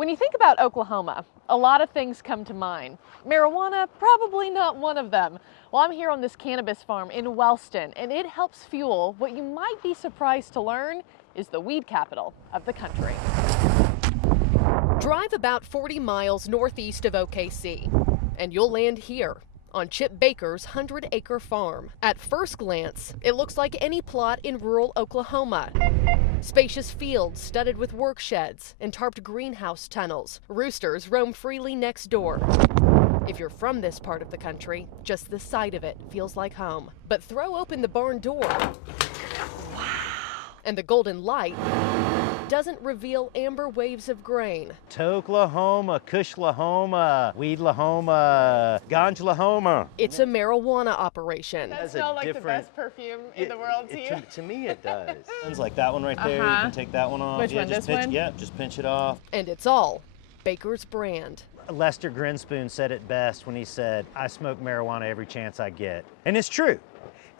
When you think about Oklahoma, a lot of things come to mind. Marijuana, probably not one of them. Well, I'm here on this cannabis farm in Wellston, and it helps fuel what you might be surprised to learn is the weed capital of the country. Drive about 40 miles northeast of OKC, and you'll land here on Chip Baker's 100-acre farm. At first glance, it looks like any plot in rural Oklahoma. Spacious fields studded with work sheds and tarped greenhouse tunnels. Roosters roam freely next door. If you're from this part of the country, just the sight of it feels like home. But throw open the barn door, and the golden light doesn't reveal amber waves of grain. Toklahoma, Kushlahoma, Weedlahoma, Ganjalahoma. It's a marijuana operation. That smells like the best perfume in the world to you. To me, it does. Sounds like that one right there. You can take that one off. Which one, just this one? Yeah, just pinch it off. And it's all Baker's brand. Lester Grinspoon said it best when he said, I smoke marijuana every chance I get. And it's true.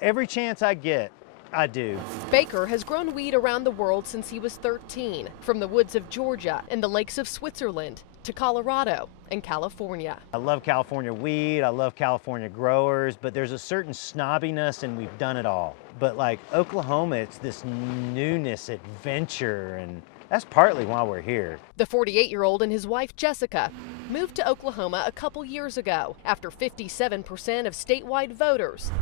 Every chance I get, I do. Baker has grown weed around the world since he was 13, from the woods of Georgia and the lakes of Switzerland to Colorado and California. I love California weed, I love California growers, but there's a certain snobbiness and we've done it all. But like Oklahoma, it's this newness, adventure, and that's partly why we're here. The 48-year-old and his wife, Jessica, moved to Oklahoma a couple years ago after 57% of statewide voters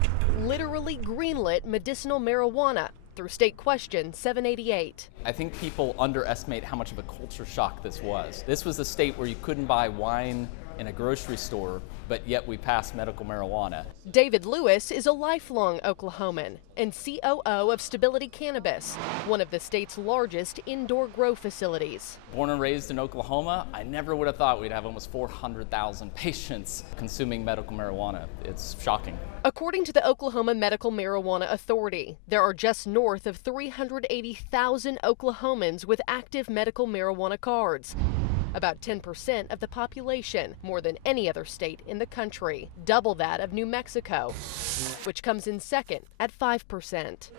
literally greenlit medicinal marijuana through State Question 788. I think people underestimate how much of a culture shock this was. This was a state where you couldn't buy wine in a grocery store, but yet we passed medical marijuana. David Lewis is a lifelong Oklahoman and COO of Stability Cannabis, one of the state's largest indoor grow facilities. Born and raised in Oklahoma, I never would have thought we'd have almost 400,000 patients consuming medical marijuana. It's shocking. According to the Oklahoma Medical Marijuana Authority, there are just north of 380,000 Oklahomans with active medical marijuana cards. About 10% of the population, more than any other state in the country, double that of New Mexico, which comes in second at 5%.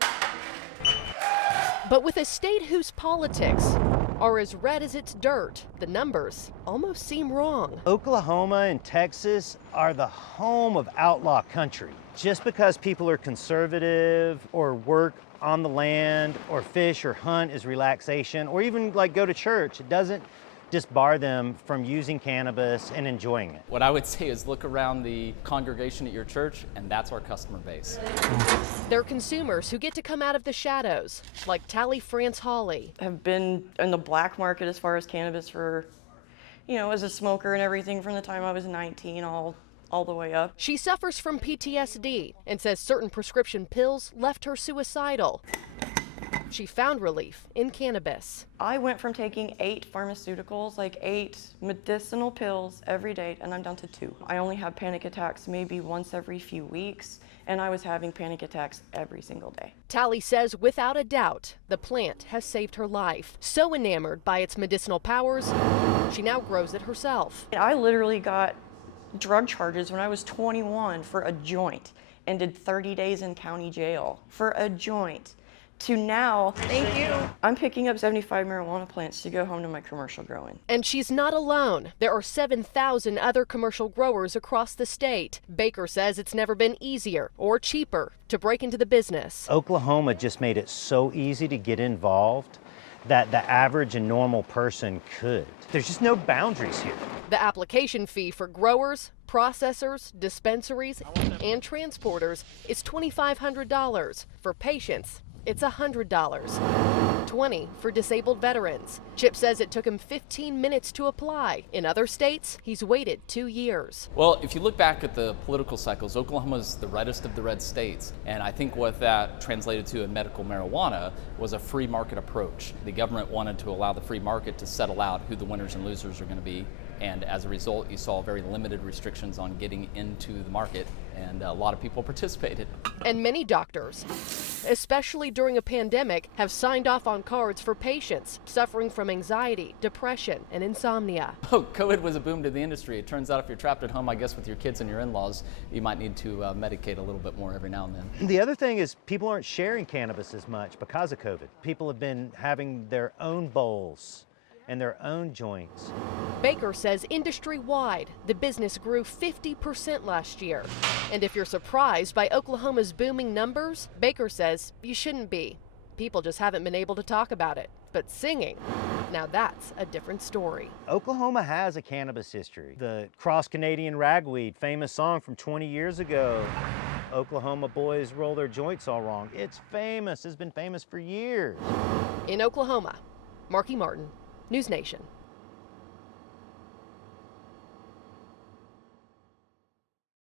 But with a state whose politics are as red as its dirt, the numbers almost seem wrong. Oklahoma and Texas are the home of outlaw country. Just because people are conservative or work on the land or fish or hunt as relaxation or even like go to church, it doesn't disbar them from using cannabis and enjoying it. What I would say is look around the congregation at your church, and that's our customer base. They're consumers who get to come out of the shadows, like Tally France Hawley. Have been in the black market as far as cannabis for, as a smoker and everything from the time I was 19 all the way up. She suffers from PTSD and says certain prescription pills left her suicidal. She found relief in cannabis. I went from taking 8 pharmaceuticals, like 8 medicinal pills every day, and I'm down to 2. I only have panic attacks maybe once every few weeks, and I was having panic attacks every single day. Tally says without a doubt, the plant has saved her life. So enamored by its medicinal powers, she now grows it herself. I literally got drug charges when I was 21 for a joint and did 30 days in county jail for a joint. To now, thank you, I'm picking up 75 marijuana plants to go home to my commercial growing. And she's not alone. There are 7,000 other commercial growers across the state. Baker says it's never been easier or cheaper to break into the business. Oklahoma just made it so easy to get involved that the average and normal person could. There's just no boundaries here. The application fee for growers, processors, dispensaries, and transporters is $2,500. For patients, it's $100. $20 for disabled veterans. Chip says it took him 15 minutes to apply. In other states, he's waited 2 years. Well, if you look back at the political cycles, Oklahoma's the reddest of the red states. And I think what that translated to in medical marijuana was a free market approach. The government wanted to allow the free market to settle out who the winners and losers are going to be. And as a result, you saw very limited restrictions on getting into the market, and a lot of people participated. And many doctors, especially during a pandemic, have signed off on cards for patients suffering from anxiety, depression, and insomnia. Oh, COVID was a boom to the industry. It turns out if you're trapped at home, I guess with your kids and your in-laws, you might need to medicate a little bit more every now and then. The other thing is people aren't sharing cannabis as much because of COVID. People have been having their own bowls and their own joints. Baker says industry-wide, the business grew 50% last year. And if you're surprised by Oklahoma's booming numbers, Baker says you shouldn't be. People just haven't been able to talk about it. But singing, now that's a different story. Oklahoma has a cannabis history. The Cross-Canadian Ragweed, famous song from 20 years ago. Oklahoma boys roll their joints all wrong. It's famous, it's been famous for years. In Oklahoma, Marky Martin, News Nation.